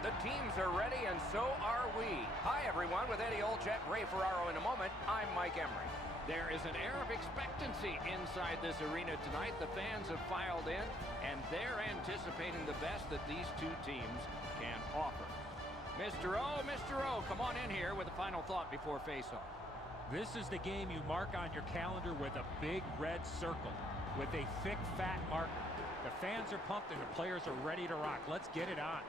The teams are ready, and so are we. Hi, everyone. With Eddie Olczyk, Ray Ferraro in a moment, I'm Mike Emery. There is an air of expectancy inside this arena tonight. The fans have filed in, and they're anticipating the best that these two teams can offer. Mr. O, come on in here with a final thought before face-off. This is the game you mark on your calendar with a big red circle, with a thick, fat marker. The fans are pumped and the players are ready to rock. Let's get it on.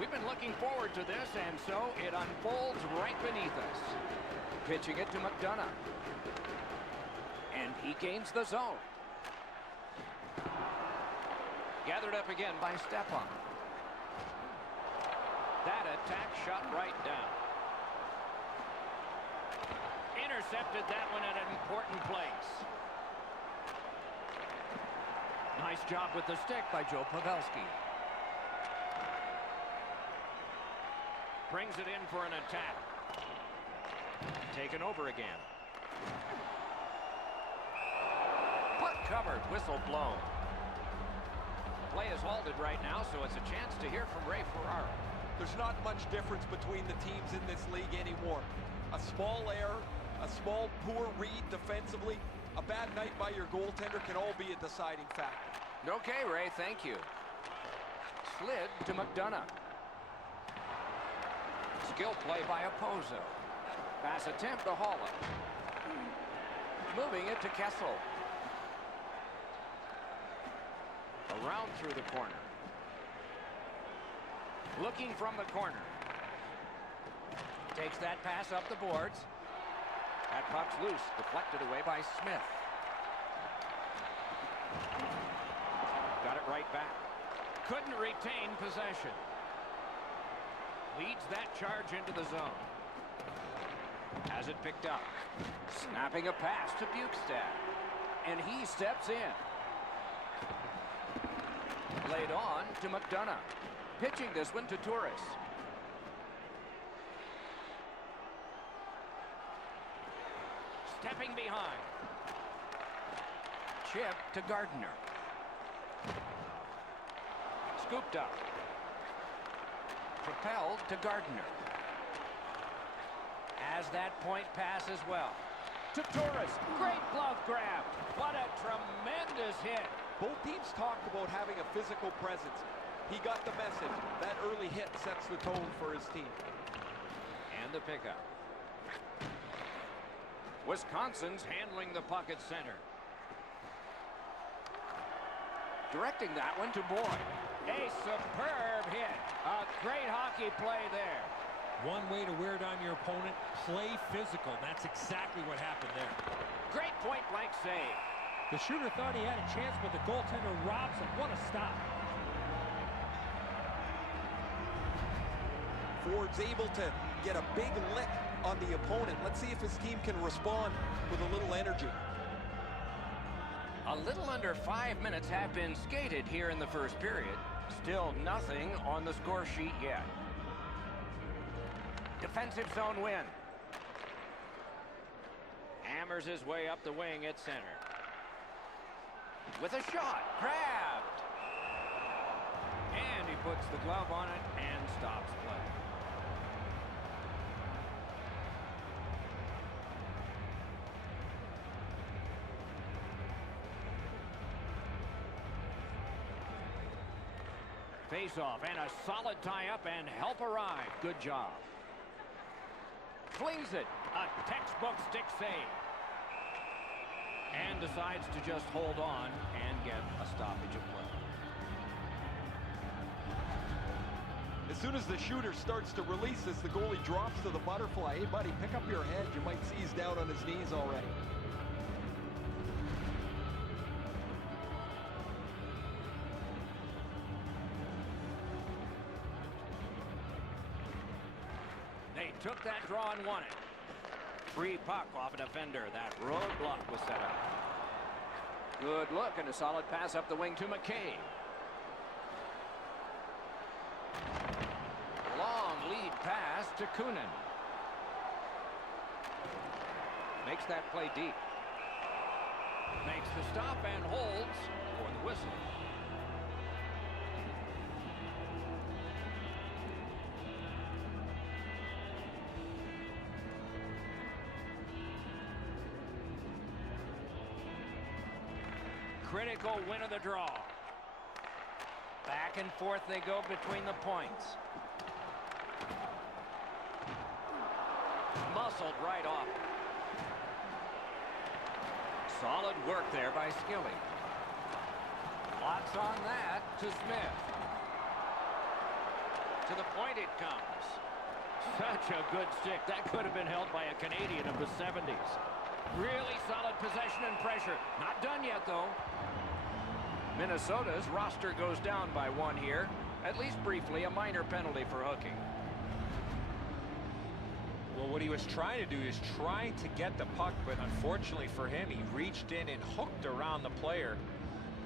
We've been looking forward to this, and so it unfolds right beneath us. Pitching it to McDonough. And he gains the zone. Gathered up again by Stepan. That attack shot right down. Intercepted that one at an important place. Nice job with the stick by Joe Pavelski. Brings it in for an attack. Taken over again. Puck covered, whistle blown. Play is halted right now, so it's a chance to hear from Ray Ferraro. There's not much difference between the teams in this league anymore. A small error, a small poor read defensively, a bad night by your goaltender can all be a deciding factor. Okay, Ray, thank you. Slid to McDonough. Skill play by Opposo. Pass attempt to Holland. Moving it to Kessel. Around through the corner. Looking from the corner. Takes that pass up the boards. That puck's loose. Deflected away by Smith. Got it right back. Couldn't retain possession. Leads that charge into the zone. Has it picked up. Snapping a pass to Bukestad. And he steps in. Laid on to McDonough. Pitching this one to Torres. Stepping behind. Chip to Gardner. Scooped up. Propelled to Gardner. As that point pass as well. To Torres. Great glove grab. What a tremendous hit. Both teams talked about having a physical presence. He got the message. That early hit sets the tone for his team. And the pickup. Wisconsin's handling the puck at center. Directing that one to Boyd. A superb hit. A great hockey play there. One way to wear down your opponent, play physical. That's exactly what happened there. Great point-blank save. The shooter thought he had a chance, but the goaltender robs him. What a stop. Ford's able to get a big lick on the opponent. Let's see if his team can respond with a little energy. A little under 5 minutes have been skated here in the first period. Still nothing on the score sheet yet. Defensive zone win. Hammers his way up the wing at center. With a shot, grabbed. And he puts the glove on it and stops play. Face-off and a solid tie-up and help arrive. Good job. Flings it. A textbook stick save. And decides to just hold on and get a stoppage of play. As soon as the shooter starts to release this, the goalie drops to the butterfly. Hey, buddy, pick up your head. You might see he's down on his knees already. They took that draw and won it. Free puck off a defender. That roadblock was set up. Good look and a solid pass up the wing to McKay. Long lead pass to Kunin. Makes that play deep. Makes the stop and holds for the whistle. critical win of the draw. Back and forth they go between the points. Muscled right off. Solid work there by Skilly. Lots on that to Smith. To the point it comes. Such a good stick. That could have been held by a Canadian of the 70s. Really solid possession and pressure. Not done yet, though. Minnesota's roster goes down by 1 here. At least briefly, a minor penalty for hooking. Well, what he was trying to do is trying to get the puck, but unfortunately for him, he reached in and hooked around the player.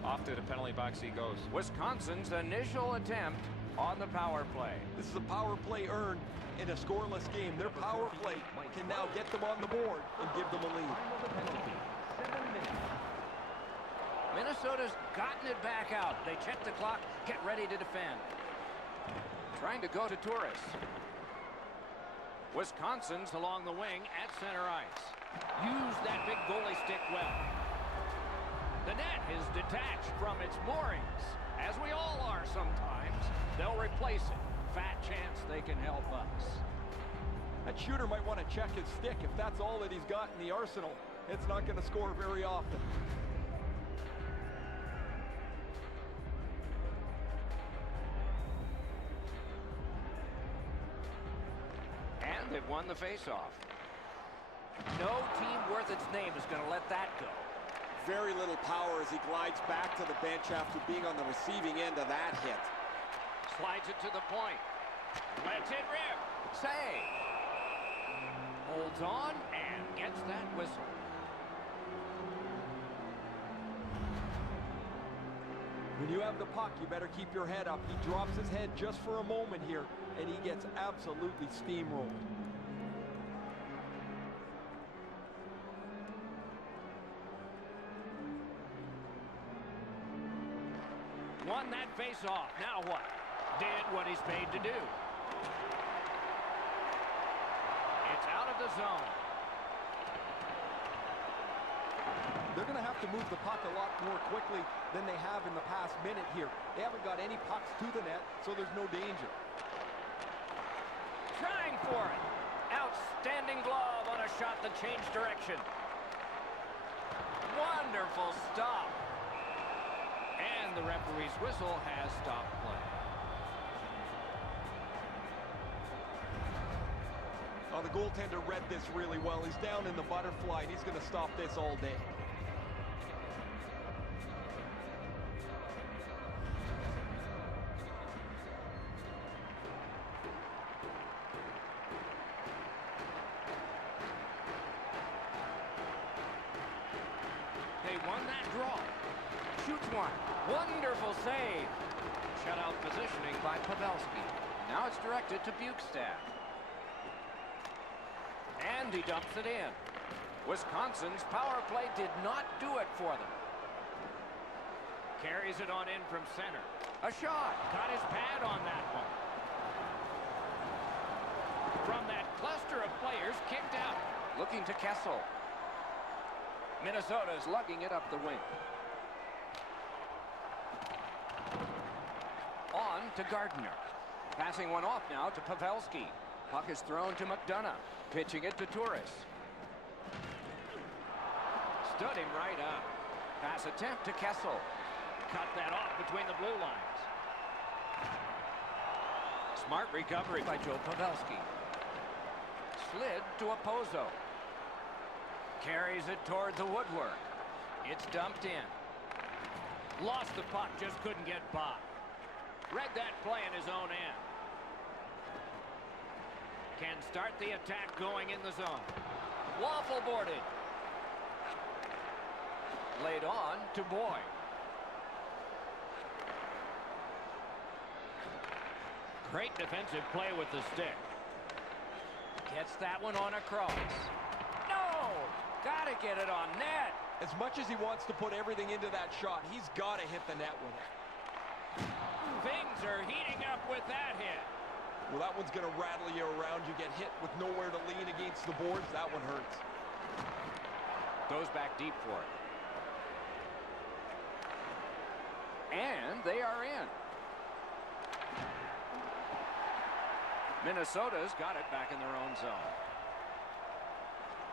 Off to the penalty box he goes. Wisconsin's initial attempt on the power play. This is a power play earned in a scoreless game. Their power play can now get them on the board and give them a lead. Minnesota's gotten it back out. They check the clock, get ready to defend. Trying to go to Torres. Wisconsin's along the wing at center ice. Use that big goalie stick well. The net is detached from its moorings, as we all are sometimes. They'll replace it. Fat chance they can help us. That shooter might want to check his stick. If that's all that he's got in the arsenal, it's not going to score very often. And they've won the faceoff. No team worth its name is going to let that go. Very little power as he glides back to the bench after being on the receiving end of that hit. Slides it to the point. Lets it rip. Save. Holds on and gets that whistle. When you have the puck, you better keep your head up. He drops his head just for a moment here, and he gets absolutely steamrolled. Won that face-off. Now what? Did what he's paid to do. It's out of the zone. They're going to have to move the puck a lot more quickly than they have in the past minute here. They haven't got any pucks to the net, so there's no danger. Trying for it. Outstanding glove on a shot that changed direction. Wonderful stop. And the referee's whistle has stopped play. Oh, the goaltender read this really well. He's down in the butterfly, and he's going to stop this all day. They won that draw. Shoots one. Wonderful save. Shutout positioning by Pavelski. Now it's directed to Bukestad. And he dumps it in. Wisconsin's power play did not do it for them. Carries it on in from center. A shot. Got his pad on that one. From that cluster of players kicked out. Looking to Kessel. Minnesota's lugging it up the wing. On to Gardner. Passing one off now to Pavelski. Puck is thrown to McDonough. Pitching it to Torres. Stood him right up. Pass attempt to Kessel. Cut that off between the blue lines. Smart recovery by Joe Pavelski. Slid to Opozo. Carries it toward the woodwork. It's dumped in. Lost the puck, just couldn't get by. Read that play in his own end. Can start the attack going in the zone. Waffle boarded. Laid on to Boyd. Great defensive play with the stick. Gets that one on a cross. No! Gotta get it on net. As much as he wants to put everything into that shot, he's got to hit the net with it. Things are heating up with that hit. Well, that one's going to rattle you around. You get hit with nowhere to lean against the boards. That one hurts. Goes back deep for it. they are in. Minnesota's got it back in their own zone.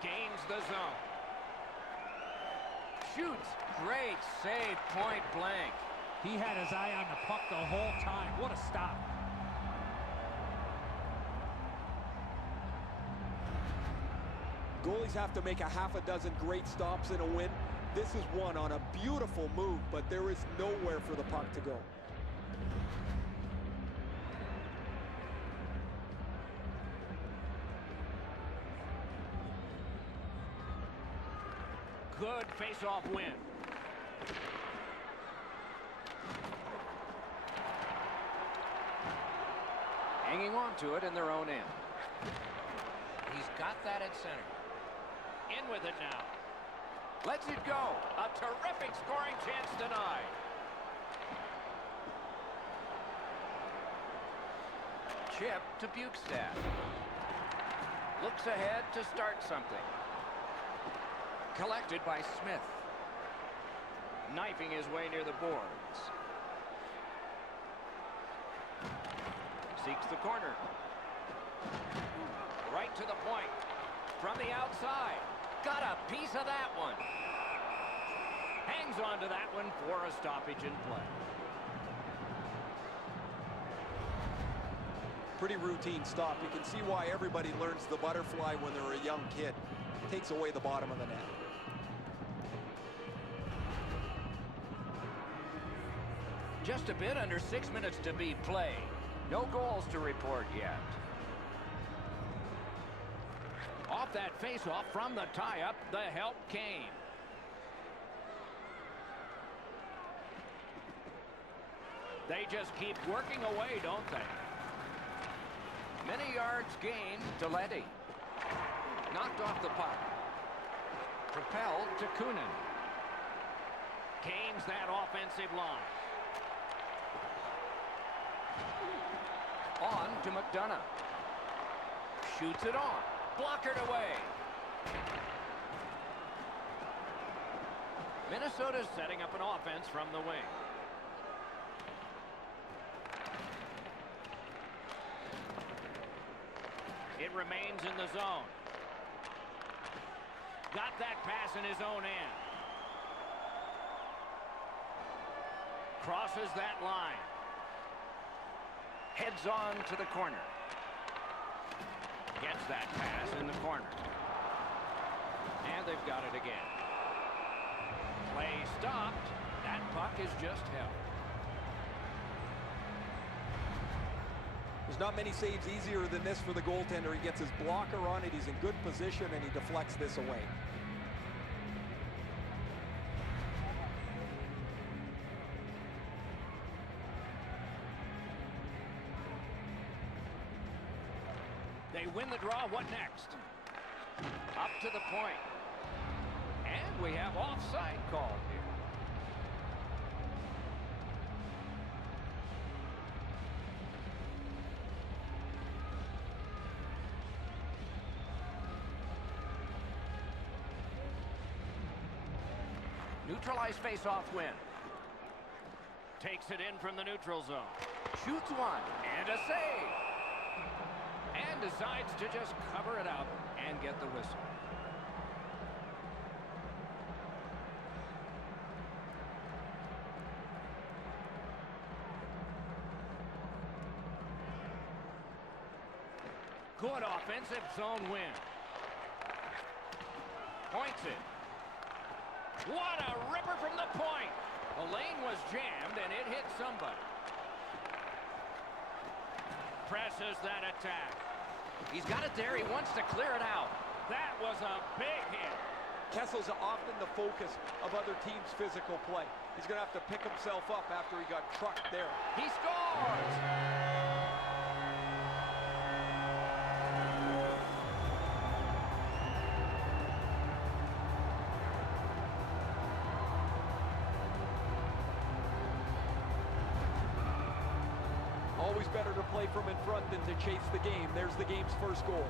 Gains the zone. Shoots. Great save, point blank. He had his eye on the puck the whole time. What a stop. Goalies have to make a half a dozen great stops in a win. This is one on a beautiful move, but there is nowhere for the puck to go. Good face-off win. Hanging on to it in their own end. He's got that at center. In with it now. Lets it go. A terrific scoring chance denied. Chip to Bukestad. Looks ahead to start something. Collected by Smith. Knifing his way near the boards. Seeks the corner. Right to the point. From the outside. Got a piece of that one. Hangs on to that one for a stoppage in play. Pretty routine stop. You can see why everybody learns the butterfly when they're a young kid. Takes away the bottom of the net. Just a bit under 6 minutes to be played. No goals to report yet. Off that face-off from the tie-up, the help came. They just keep working away, don't they? Many yards gained to Leddy. Knocked off the puck. Propelled to Kunin. Gains that offensive line. On to McDonough. Shoots it on. Blockered away. Minnesota's setting up an offense from the wing. It remains in the zone. Got that pass in his own end. Crosses that line. Heads on to the corner. Gets that pass in the corner. And they've got it again. Play stopped. That puck is just held. There's not many saves easier than this for the goaltender. He gets his blocker on it. He's in good position, and he deflects this away. They win the draw. What next? Up to the point. And we have offside called here. Neutralized face-off win. Takes it in from the neutral zone. Shoots one. And a save. And decides to just cover it up and get the whistle. Good offensive zone win. Points it. What a ripper from the point. The lane was jammed and it hit somebody. Presses that attack. He's got it there. He wants to clear it out. That was a big hit. Kessel's often the focus of other teams' physical play. He's going to have to pick himself up after he got trucked there. He scores! Always better to play from in front than to chase the game. There's the game's first goal.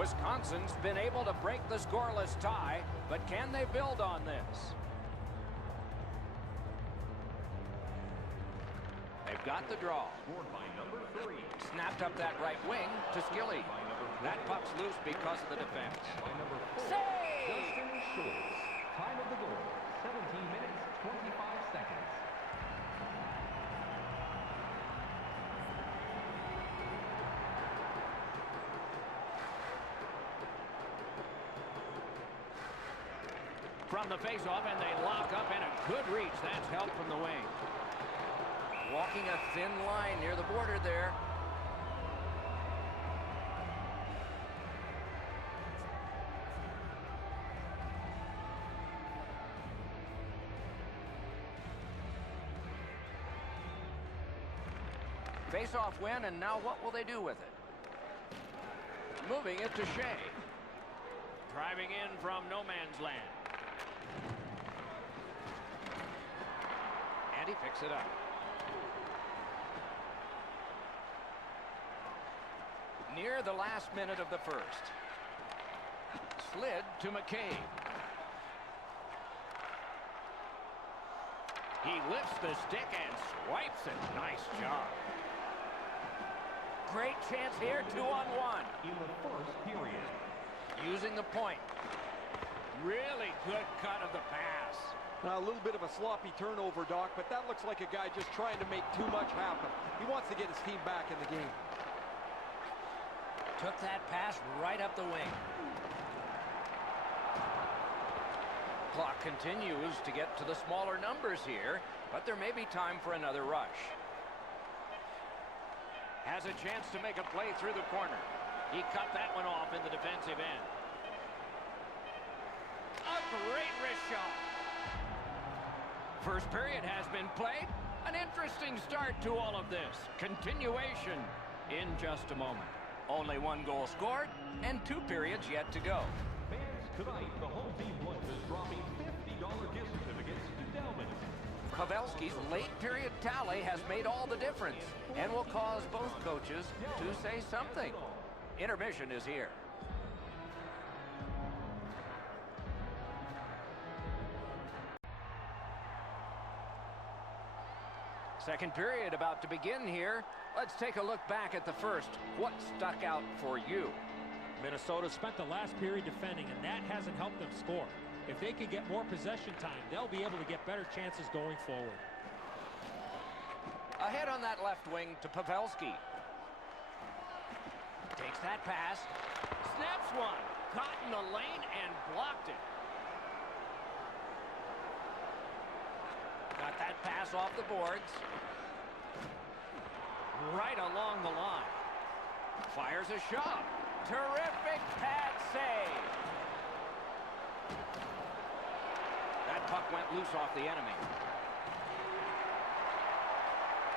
Wisconsin's been able to break the scoreless tie, but can they build on this? They've got the draw. Snapped up that right wing to Skilly. That puck's loose because of the defense. Save! Time of the goal, 17 minutes, 25 seconds. From the face-off, and they lock up, and a good reach. That's help from the wing. Walking a thin line near the border there. Face-off win, and now what will they do with it? Moving it to Shea. Driving in from no man's land. And he picks it up. Near the last minute of the first. Slid to McCabe. He lifts the stick and swipes it. Nice job. Great chance here, 2-on-1. In the first period. Using the point. Really good cut of the pass. Now, a little bit of a sloppy turnover, Doc, but that looks like a guy just trying to make too much happen. He wants to get his team back in the game. Took that pass right up the wing. Clock continues to get to the smaller numbers here, but there may be time for another rush. Has a chance to make a play through the corner. He cut that one off in the defensive end. A great wrist shot. First period has been played. An interesting start to all of this. Continuation in just a moment. Only one goal scored and 2 periods yet to go. Fans, tonight, the home team is dropping $50 gift certificates to Delman. Pavelski's late period tally has made all the difference and will cause both coaches to say something. Intermission is here. Second period about to begin here. Let's take a look back at the first. What stuck out for you? Minnesota spent the last period defending, and that hasn't helped them score. If they can get more possession time, they'll be able to get better chances going forward. Ahead on that left wing to Pavelski. Takes that pass. Snaps one. Caught in the lane and blocked it. Got that pass off the boards. Right along the line. Fires a shot. Terrific pad save. That puck went loose off the enemy.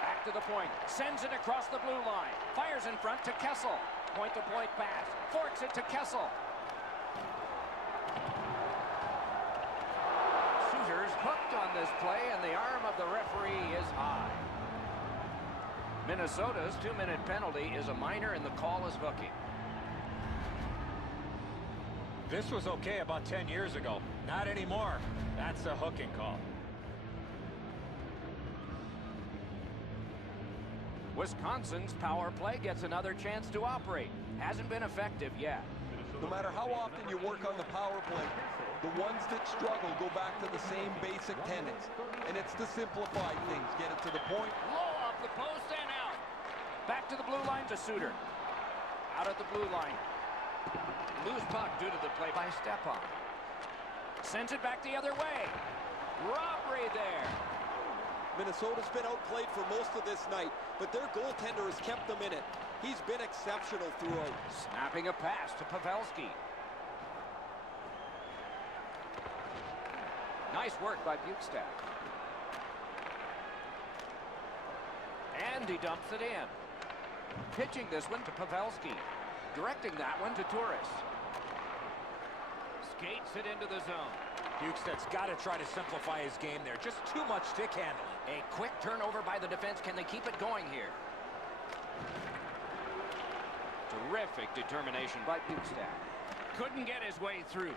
Back to the point. Sends it across the blue line. Fires in front to Kessel. Point-to-point pass. Forks it to Kessel. Suitors hooked on this play, and the arm of the referee is high. Minnesota's 2-minute penalty is a minor, and the call is hooking. This was okay about 10 years ago. Not anymore. That's a hooking call. Wisconsin's power play gets another chance to operate. Hasn't been effective yet. No matter how often you work on the power play, the ones that struggle go back to the same basic tenets. And it's to simplify things. Get it to the point. Low off the post and out. Back to the blue line to Suter. Out at the blue line. Loose puck due to the play by Stepan. Sends it back the other way. Robbery there. Minnesota's been outplayed for most of this night, but their goaltender has kept them in it. He's been exceptional throughout. Snapping a pass to Pavelski. Nice work by Bukestad. And he dumps it in. Pitching this one to Pavelski. Directing that one to Torres. Skates it into the zone. Bukestad's got to try to simplify his game there. Just too much stick handling. A quick turnover by the defense. Can they keep it going here? Terrific determination by Bukestad. Couldn't get his way through.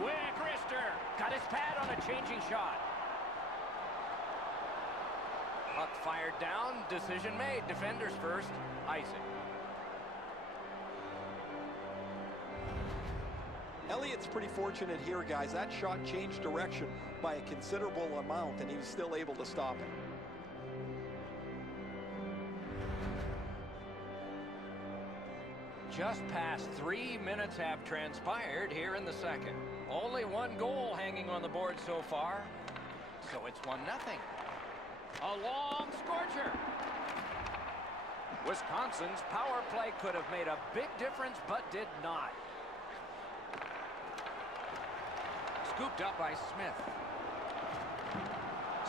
Quick wrister. Got his pad on a changing shot. Puck fired down. Decision made. Defenders first. Icing. Elliott's pretty fortunate here, guys. That shot changed direction by a considerable amount, and he was still able to stop it. Just past 3 minutes have transpired here in the second. Only one goal hanging on the board so far. So it's 1-0. A long scorcher. Wisconsin's power play could have made a big difference, but did not. Scooped up by Smith.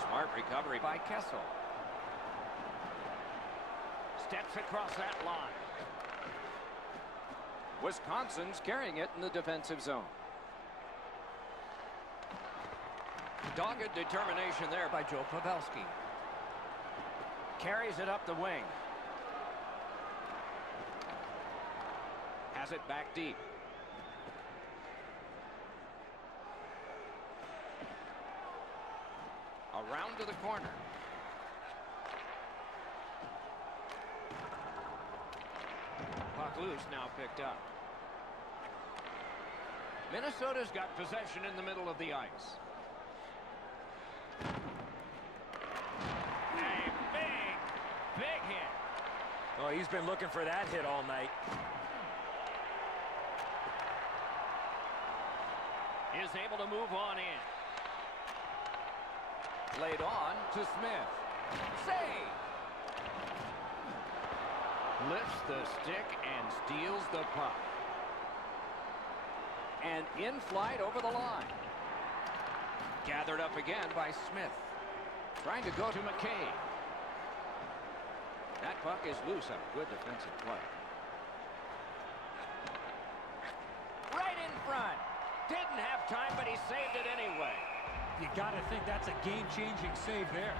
Smart recovery by Kessel. Steps across that line. Wisconsin's carrying it in the defensive zone. Dogged determination there by Joe Pavelski. Carries it up the wing. Has it back deep. Around to the corner. Puck loose, now picked up. Minnesota's got possession in the middle of the ice. A big hit. Oh, he's been looking for that hit all night. Is able to move on in. Laid on to Smith. Save! Lifts the stick and steals the puck. And in flight over the line. Gathered up again by Smith. Trying to go to McKay. That puck is loose. A good defensive play. Right in front. Didn't have time, but he saved it anyway. You got to think that's a game-changing save there.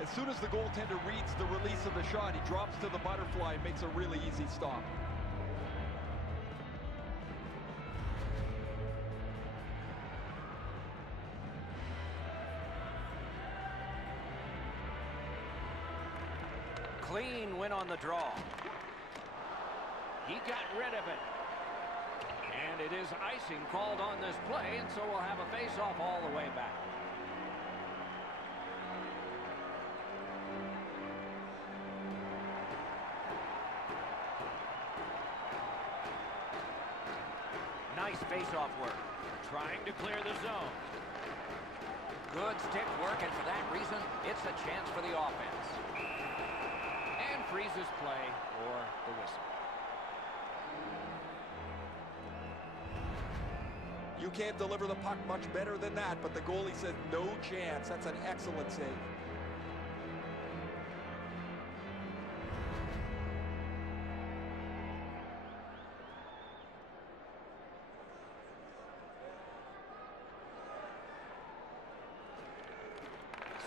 As soon as the goaltender reads the release of the shot, he drops to the butterfly and makes a really easy stop. Clean win on the draw. He got rid of it. And it is icing called on this play, and so we'll have a face-off all the way back. Nice face-off work. Trying to clear the zone. Good stick work, and for that reason, it's a chance for the offense. And freezes play or the whistle. You can't deliver the puck much better than that, but the goalie said no chance. That's an excellent save.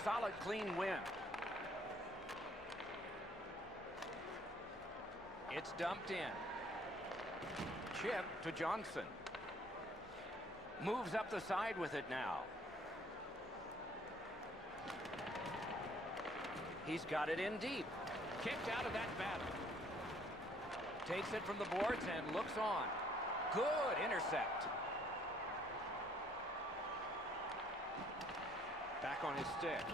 Solid, clean win. It's dumped in. Chip to Johnson. Moves up the side with it now. He's got it in deep. Kicked out of that battle. Takes it from the boards and looks on. Good intercept. Back on his stick.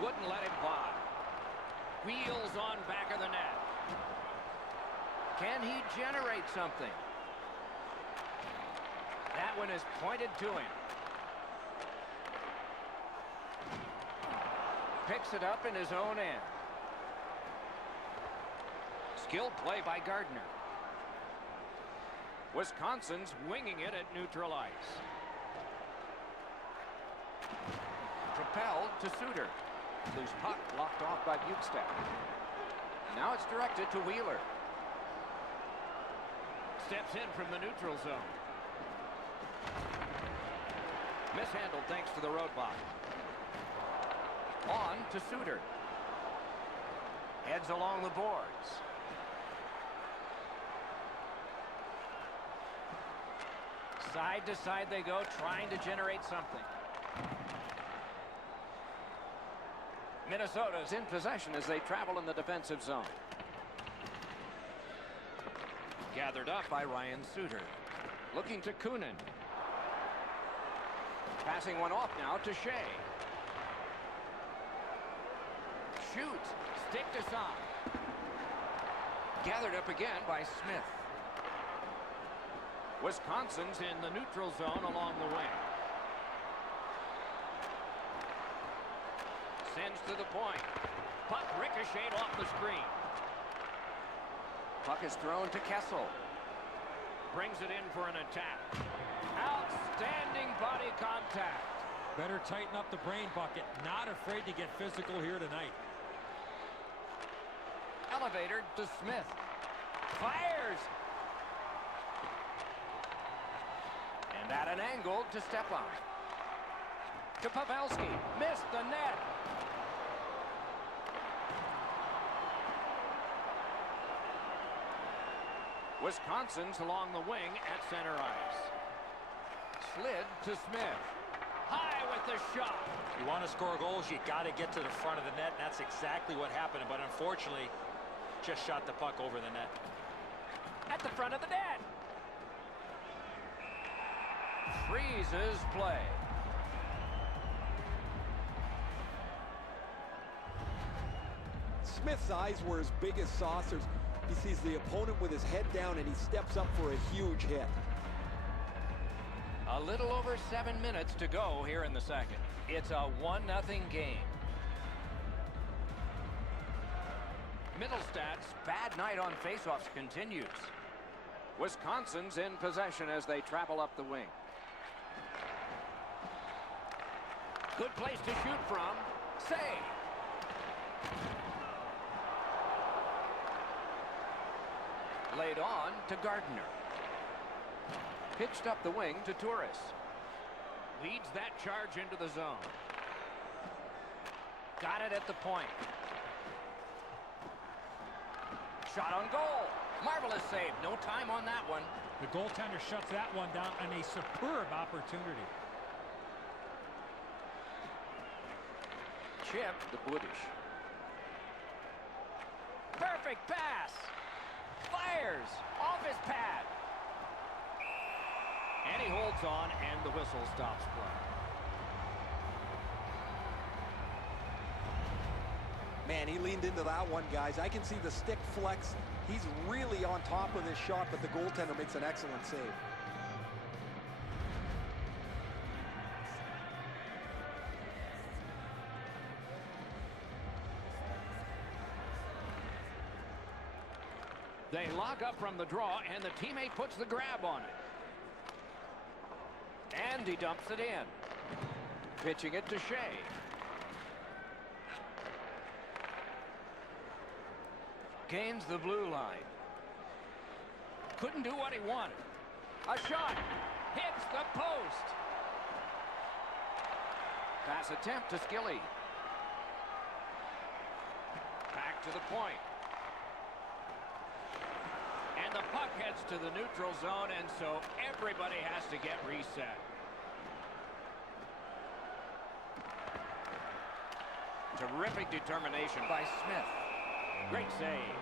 Wouldn't let him by. Wheels on back of the net. Can he generate something? That one is pointed to him. Picks it up in his own end. Skilled play by Gardner. Wisconsin's winging it at neutral ice. Propelled to Suter. Loose puck blocked off by Bukestad. Now it's directed to Wheeler. Steps in from the neutral zone. Mishandled thanks to the roadblock. On to Suter. Heads along the boards. Side to side they go, trying to generate something. Minnesota's in possession as they travel in the defensive zone. Gathered up by Ryan Suter. Looking to Kunin. Passing one off now to Shea. Shoots. Stick to side. Gathered up again by Smith. Wisconsin's in the neutral zone along the wing. Sends to the point. Puck ricocheted off the screen. Puck is thrown to Kessel. Brings it in for an attack. Outstanding body contact. Better tighten up the brain bucket. Not afraid to get physical here tonight. Elevator to Smith. Fires. And at an angle to Stepan. To Pavelski. Missed the net. Wisconsin's along the wing at center ice. Slid to Smith. High with the shot. You want to score goals, you got to get to the front of the net, and that's exactly what happened. But unfortunately, just shot the puck over the net. At the front of the net. Freezes play. Smith's eyes were as big as saucers. He sees the opponent with his head down, and he steps up for a huge hit. A little over 7 minutes to go here in the second. It's a 1-0 game. Middlestad's bad night on faceoffs continues. Wisconsin's in possession as they travel up the wing. Good place to shoot from. Save. Laid on to Gardner. Pitched up the wing to Torres. Leads that charge into the zone. Got it at the point. Shot on goal. Marvelous save. No time on that one. The goaltender shuts that one down on a superb opportunity. Chip the Budish. Perfect pass. Fires off his pad. And he holds on, and the whistle stops play. Man, he leaned into that one, guys. I can see the stick flex. He's really on top of this shot, but the goaltender makes an excellent save. They lock up from the draw, and the teammate puts the grab on it. And he dumps it in. Pitching it to Shea. Gains the blue line. Couldn't do what he wanted. A shot. Hits the post. Pass attempt to Skilly. Back to the point. And the puck heads to the neutral zone, and so everybody has to get reset. Terrific determination by Smith. Great save.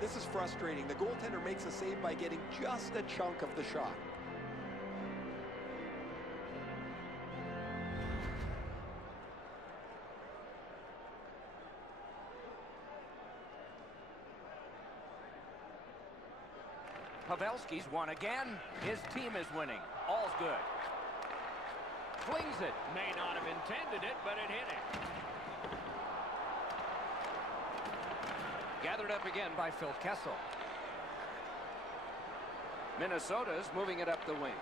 This is frustrating. The goaltender makes a save by getting just a chunk of the shot. Pavelski's won again. His team is winning. All's good. Flings it. May not have intended it, but it hit him. Gathered up again by Phil Kessel. Minnesota's moving it up the wing.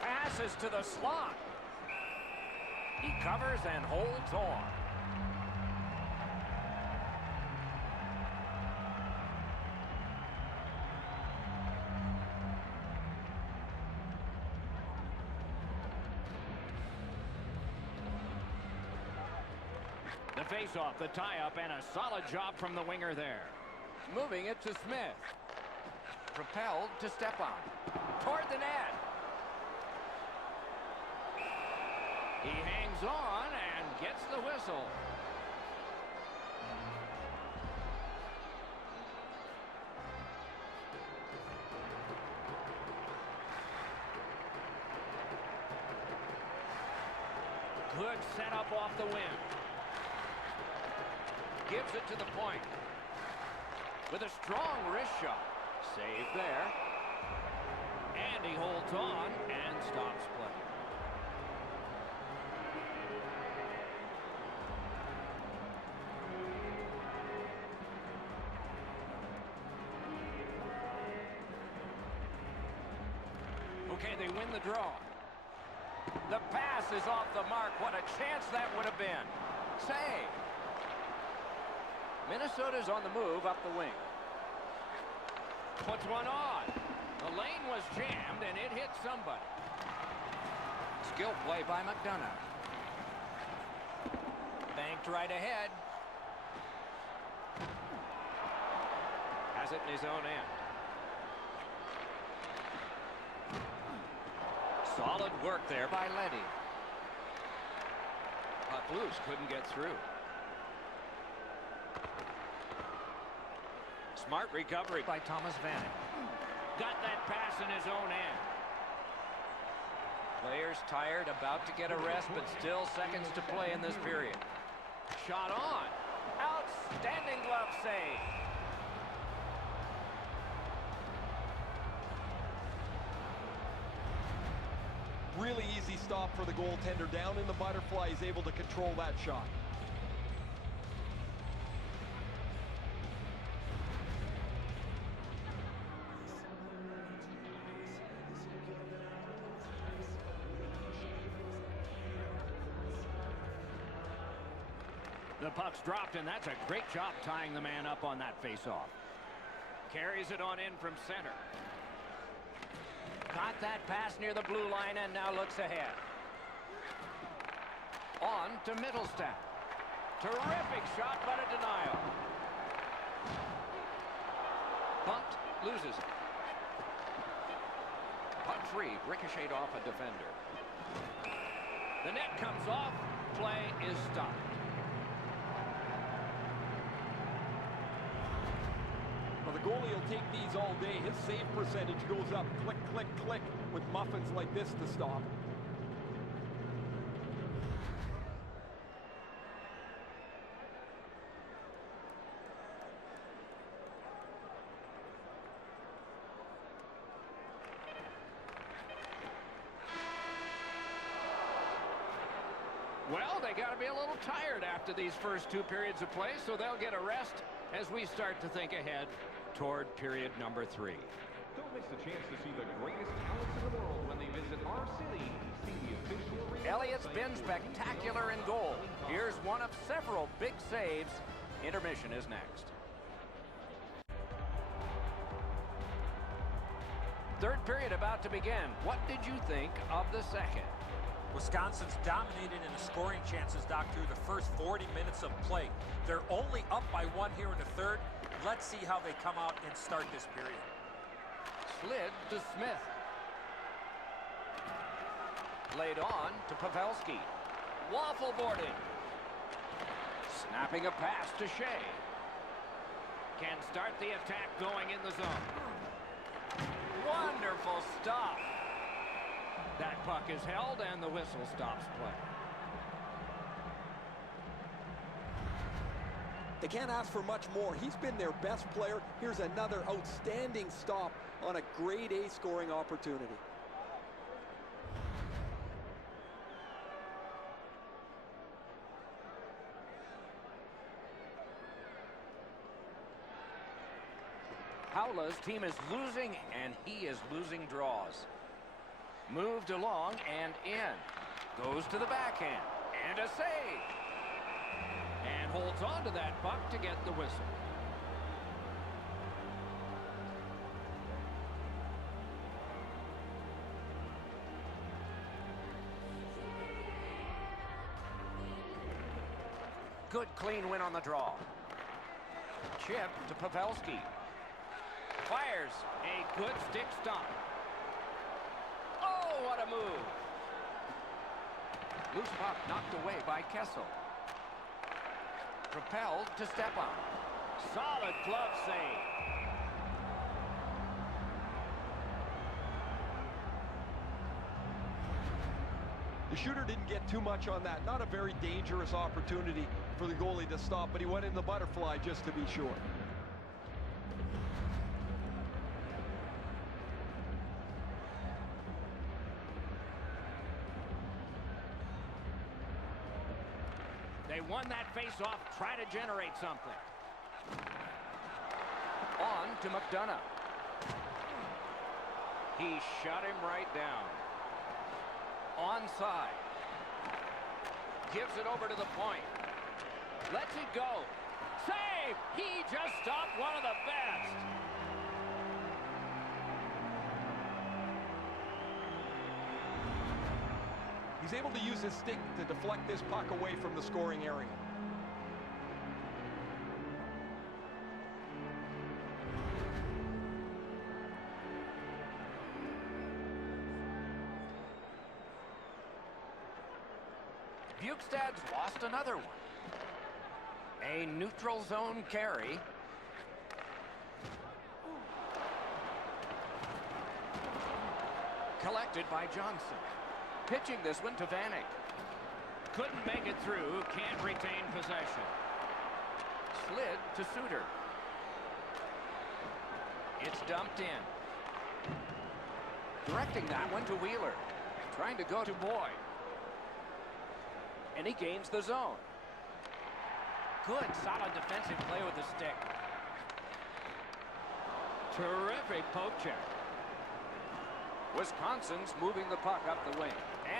Passes to the slot. He covers and holds on. The face-off, the tie-up, and a solid job from the winger there. Moving it to Smith. Propelled to Stepan. Toward the net. He hangs on and gets the whistle. Good setup off the wing. Gives it to the point. With a strong wrist shot. Save there. And he holds on and stops play. Okay, they win the draw. The pass is off the mark. What a chance that would have been. Save. Minnesota's on the move up the wing. Puts one on. The lane was jammed and it hit somebody. Skill play by McDonough. Banked right ahead. Has it in his own end. Solid work there by Leddy. Puck loose, couldn't get through. Smart recovery by Thomas Vanek. Got that pass in his own end. Players tired, about to get a rest, but still seconds to play in this period. Shot on. Outstanding glove save. Really easy stop for the goaltender. Down in the butterfly, he's able to control that shot. The puck's dropped, and that's a great job tying the man up on that faceoff. Carries it on in from center. Got that pass near the blue line and now looks ahead. On to Middlestat. Terrific shot, but a denial. Bumped, loses it. Puck free, ricocheted off a defender. The net comes off, play is stopped. Well, the goalie will take these all day. His save percentage goes up. Click, click, click with muffins like this to stop. Well, they got to be a little tired after these first two periods of play, so they'll get a rest as we start to think ahead toward period number 3. Don't miss the chance to see the greatest talents in the world when they visit our city. See the official arena. Elliott's been spectacular in goal. Here's one of several big saves. Intermission is next. Third period about to begin. What did you think of the second? Wisconsin's dominated in the scoring chances, Doc, through the first 40 minutes of play. They're only up by 1 here in the third. Let's see how they come out and start this period. Slid to Smith. Laid on to Pavelski. Waffle boarding. Snapping a pass to Shea. Can start the attack going in the zone. Wonderful stop. That puck is held and the whistle stops play. They can't ask for much more. He's been their best player. Here's another outstanding stop on a grade A scoring opportunity. Howla's team is losing, and he is losing draws. Moved along and in. Goes to the backhand. And a save. And holds on to that puck to get the whistle. Good clean win on the draw. Chip to Pavelski. Fires a good stick stump. Oh, what a move. Loose puck knocked away by Kessel. Propelled to step up. Solid glove save. The shooter didn't get too much on that. Not a very dangerous opportunity for the goalie to stop, but he went in the butterfly just to be sure. They won that face-off. Try to generate something. On to McDonough. He shut him right down. Onside. Gives it over to the point. Lets it go. Save! He just stopped one of the best. He's able to use his stick to deflect this puck away from the scoring area. Bukestad's lost another one. A neutral zone carry. Collected by Johnson. Pitching this one to Vanek. Couldn't make it through. Can't retain possession. Slid to Suter. It's dumped in. Directing that one to Wheeler. Trying to go to Boyd. And he gains the zone. Good, solid defensive play with the stick. Terrific poke check. Wisconsin's moving the puck up the wing.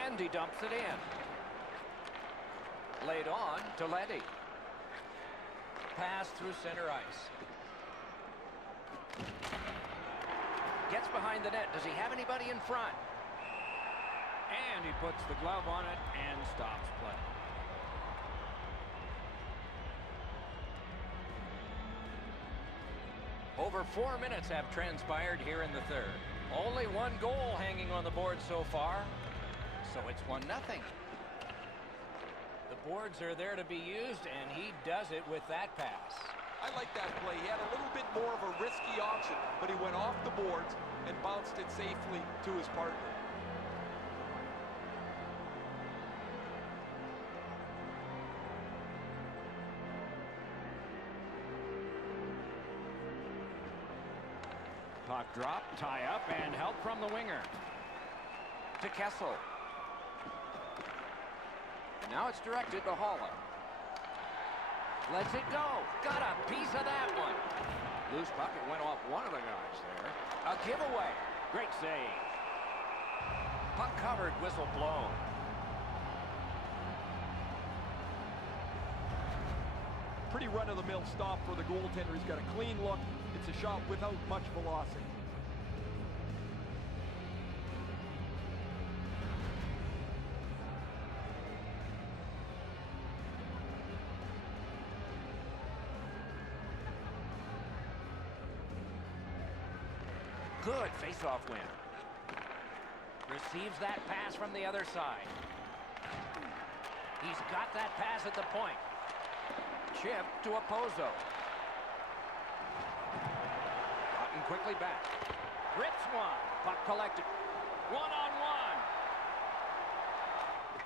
And he dumps it in. Laid on to Leddy. Pass through center ice. Gets behind the net. Does he have anybody in front? And he puts the glove on it and stops play. Over 4 minutes have transpired here in the third. Only one goal hanging on the board so far, so it's 1-0. The boards are there to be used, and he does it with that pass. I like that play. He had a little bit more of a risky option, but he went off the boards and bounced it safely to his partner. Puck drop, tie up, and help from the winger. To Kessel. And now it's directed to Haula. Lets it go. Got a piece of that one. Loose puck. It went off one of the guys there. A giveaway. Great save. Puck covered, whistle blown. Pretty run-of-the-mill stop for the goaltender. He's got a clean look. It's a shot without much velocity. Good face-off win. Receives that pass from the other side. He's got that pass at the point. Chip to Opozo. Gotten quickly back. Rips one. Puck collected. One-on-one.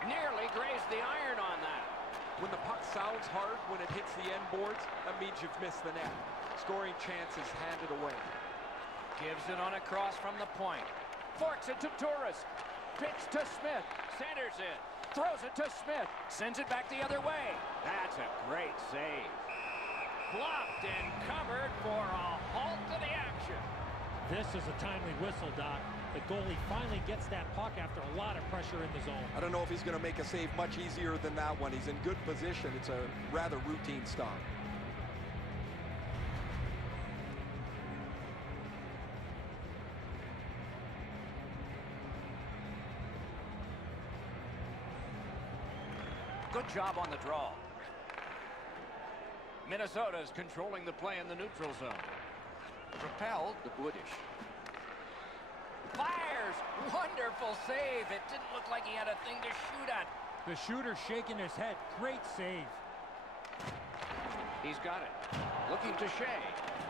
Nearly grazed the iron on that. When the puck sounds hard when it hits the end boards, that means you've missed the net. Scoring chances handed away. Gives it on a cross from the point. Forks it to Torres. Pitch to Smith. Centers it. Throws it to Smith. Sends it back the other way. That's a great save. Blocked and covered for a halt to the action. This is a timely whistle, Doc. The goalie finally gets that puck after a lot of pressure in the zone. I don't know if he's going to make a save much easier than that one. He's in good position. It's a rather routine stop. Good job on the draw. Minnesota's controlling the play in the neutral zone. Propelled to Budish. Fires! Wonderful save. It didn't look like he had a thing to shoot at. The shooter shaking his head. Great save. He's got it. Looking to Shea.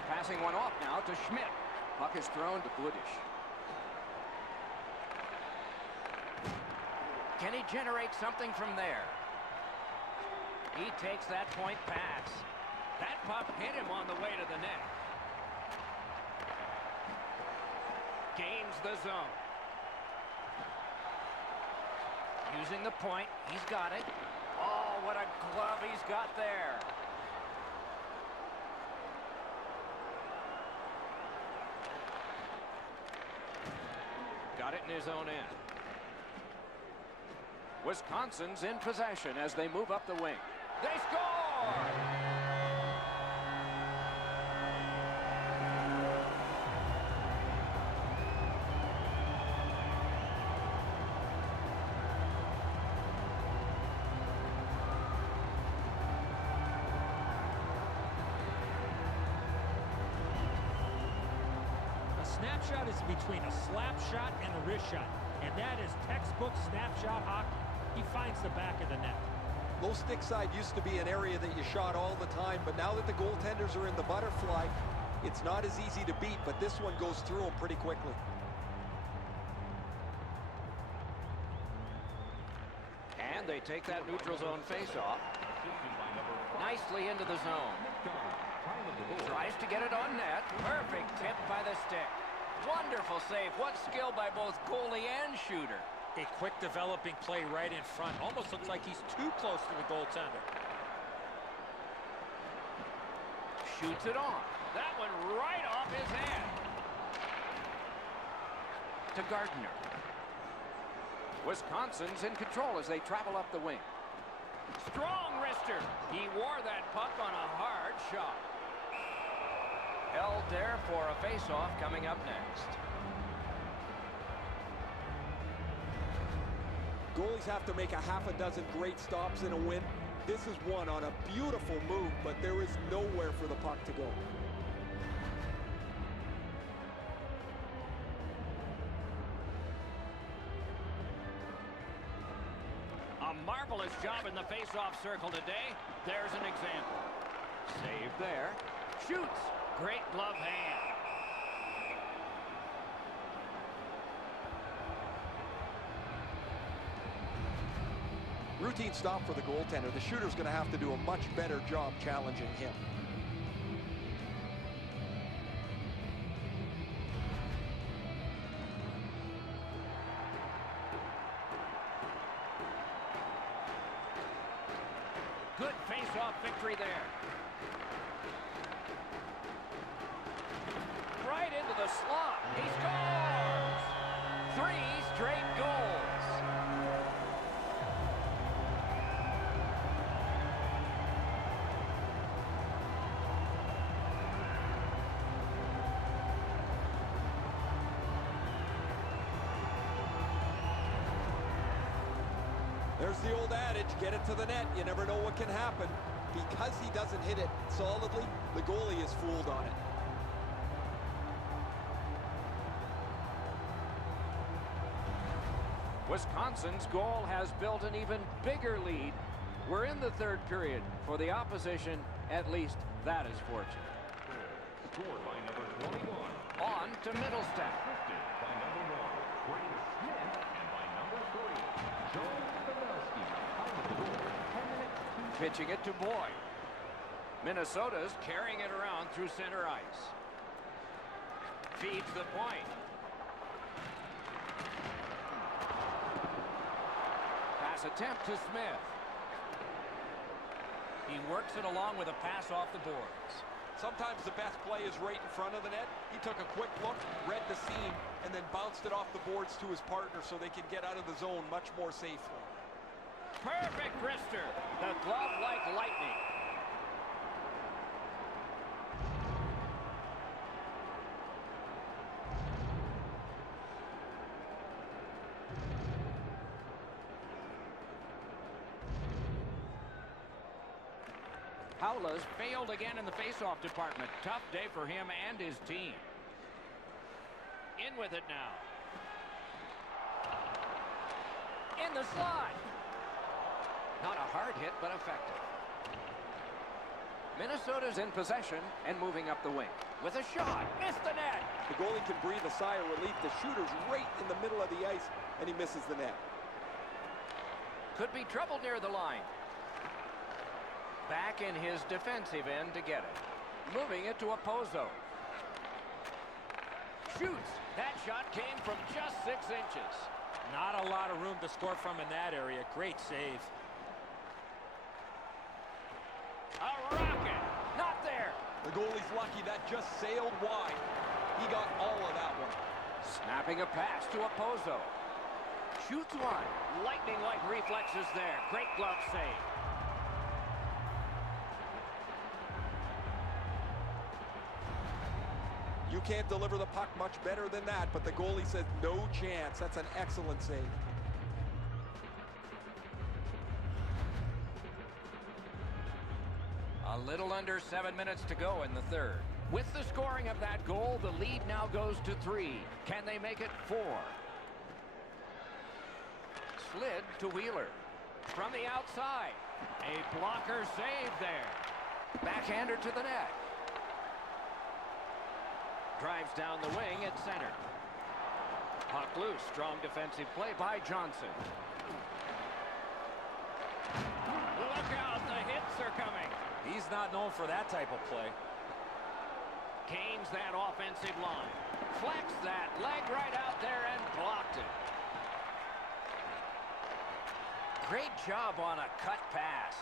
Passing one off now to Schmidt. Puck is thrown to Budish. Can he generate something from there? He takes that point pass. That puck hit him on the way to the net. Gains the zone. Using the point. He's got it. Oh, what a glove he's got there. Got it in his own end. Wisconsin's in possession as they move up the wing. They score! Snapshot is between a slap shot and a wrist shot, and that is textbook snapshot hockey. He finds the back of the net. Low stick side used to be an area that you shot all the time, but now that the goaltenders are in the butterfly, it's not as easy to beat, but this one goes through them pretty quickly. And they take that neutral zone face-off. Nicely into the zone. Tries to get it on net. Perfect tip by the stick. Wonderful save. What skill by both goalie and shooter. A quick developing play right in front. Almost looks like he's too close to the goaltender. Shoots it on. That one right off his hand. To Gardner. Wisconsin's in control as they travel up the wing. Strong wrister. He wore that puck on a hard shot. Held there for a face-off coming up next. Goalies have to make a half a dozen great stops in a win. This is one on a beautiful move, but there is nowhere for the puck to go. A marvelous job in the face-off circle today. There's an example. Save there. Shoots. Great glove hand. Routine stop for the goaltender. The shooter's going to have to do a much better job challenging him. Good face-off victory there. Right into the slot. He scores! 3 straight goals. There's the old adage, get it to the net. You never know what can happen. Because he doesn't hit it solidly, the goalie is fooled on it. Wisconsin's goal has built an even bigger lead. We're in the third period. For the opposition, at least that is fortunate. Scored by number 21. On to Middlestat. Assisted by number 1, Brady Smith, and by number 3, Joe Pavelski. Time of the goal, 10 minutes to... Pitching it to Boyd. Minnesota's carrying it around through center ice. Feeds the point. Pass attempt to Smith. He works it along with a pass off the boards. Sometimes the best play is right in front of the net. He took a quick look, read the seam, and then bounced it off the boards to his partner so they can get out of the zone much more safely. Perfect wrister. The glove like lightning. Paula's failed again in the faceoff department. Tough day for him and his team. In with it now. In the slot. Not a hard hit, but effective. Minnesota's in possession and moving up the wing. With a shot. Missed the net. The goalie can breathe a sigh of relief. The shooter's right in the middle of the ice, and he misses the net. Could be trouble near the line. Back in his defensive end to get it. Moving it to Opozo. Shoots. That shot came from just 6 inches. Not a lot of room to score from in that area. Great save. A rocket. Not there. The goalie's lucky. That just sailed wide. He got all of that one. Snapping a pass to Opozo. Shoots one. Lightning-like reflexes there. Great glove save. You can't deliver the puck much better than that, but the goalie said no chance. That's an excellent save. A little under 7 minutes to go in the third. With the scoring of that goal, the lead now goes to 3. Can they make it 4? Slid to Wheeler. From the outside. A blocker save there. Backhander to the net. Drives down the wing at center. Puck loose. Strong defensive play by Johnson. Look out, the hits are coming. He's not known for that type of play. Gains that offensive line. Flexed that leg right out there and blocked it. Great job on a cut pass.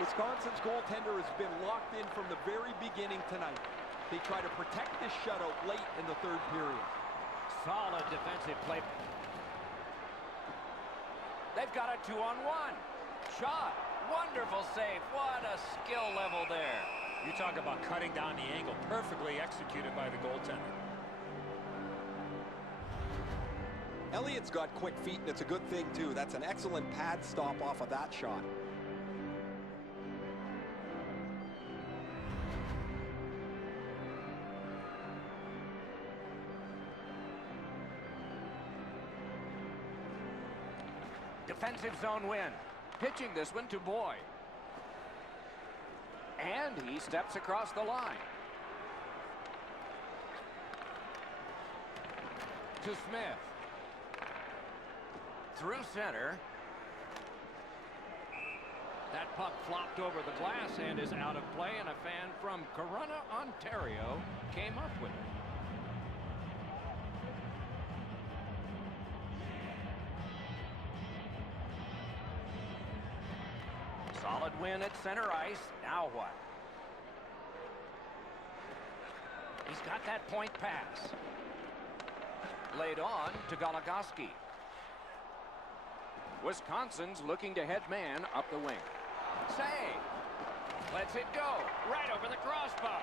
Wisconsin's goaltender has been locked in from the very beginning tonight. They try to protect this shutout late in the third period. Solid defensive play. They've got a 2-on-1. Shot. Wonderful save. What a skill level there. You talk about cutting down the angle. Perfectly executed by the goaltender. Elliott's got quick feet, and it's a good thing, too. That's an excellent pad stop off of that shot. Defensive zone win. Pitching this one to Boyd. And he steps across the line. To Smith. Through center. That puck flopped over the glass and is out of play, and a fan from Corunna, Ontario came up with it. Solid win at center ice. Now what? He's got that point pass. Laid on to Goligoski. Wisconsin's looking to head man up the wing. Save. Lets it go. Right over the crossbar.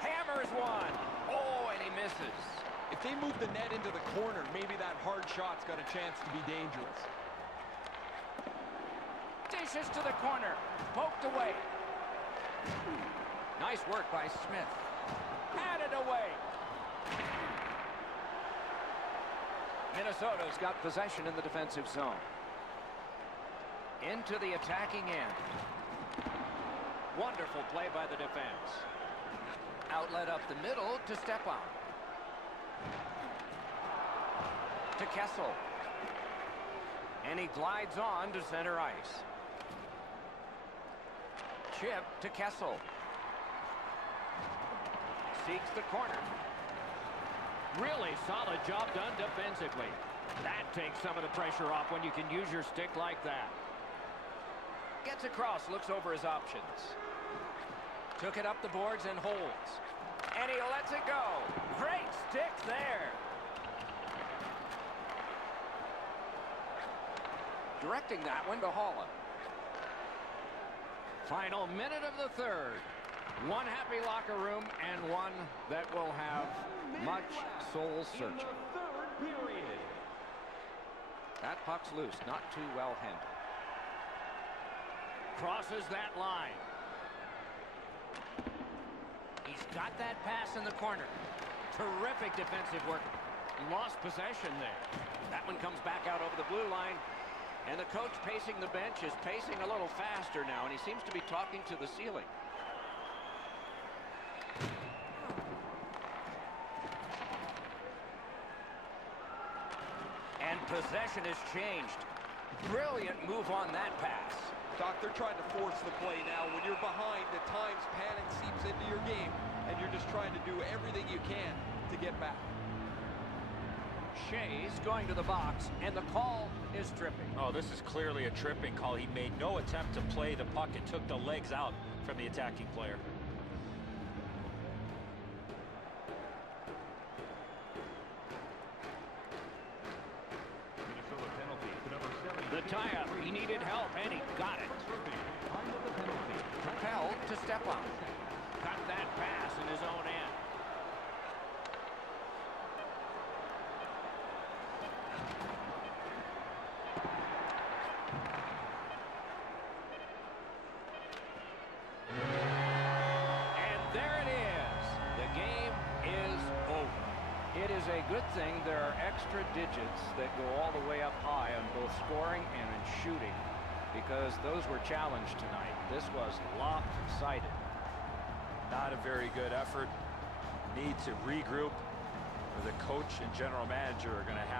Hammers one. Oh, and he misses. If they move the net into the corner, maybe that hard shot's got a chance to be dangerous. Dishes to the corner. Poked away. Nice work by Smith. Had it away. Minnesota's got possession in the defensive zone. Into the attacking end. Wonderful play by the defense. Outlet up the middle to Stepan. To Kessel. And he glides on to center ice. Chip to Kessel. Seeks the corner. Really solid job done defensively. That takes some of the pressure off when you can use your stick like that. Gets across, looks over his options. Took it up the boards and holds. And he lets it go. Great stick there. Directing that one to Holland. Final minute of the third. One happy locker room and one that will have much soul searching. Third period. That puck's loose, not too well handled. Crosses that line. He's got that pass in the corner. Terrific defensive work. Lost possession there. That one comes back out over the blue line. And the coach pacing the bench is pacing a little faster now, and he seems to be talking to the ceiling. And possession has changed. Brilliant move on that pass. Doc, they're trying to force the play now. When you're behind, at times panic seeps into your game, and you're just trying to do everything you can to get back. Shea's going to the box, and the call is tripping. Oh, this is clearly a tripping call. He made no attempt to play the puck and took the legs out from the attacking player. Minnesota penalty to number 7. The tie-up. He needed help, and he got it. Time of the penalty. Propelled to step up. Got that pass in his own end. It is a good thing there are extra digits that go all the way up high on both scoring and in shooting, because those were challenged tonight. This was lopsided. Not a very good effort. Need to regroup. The coach and general manager are going to have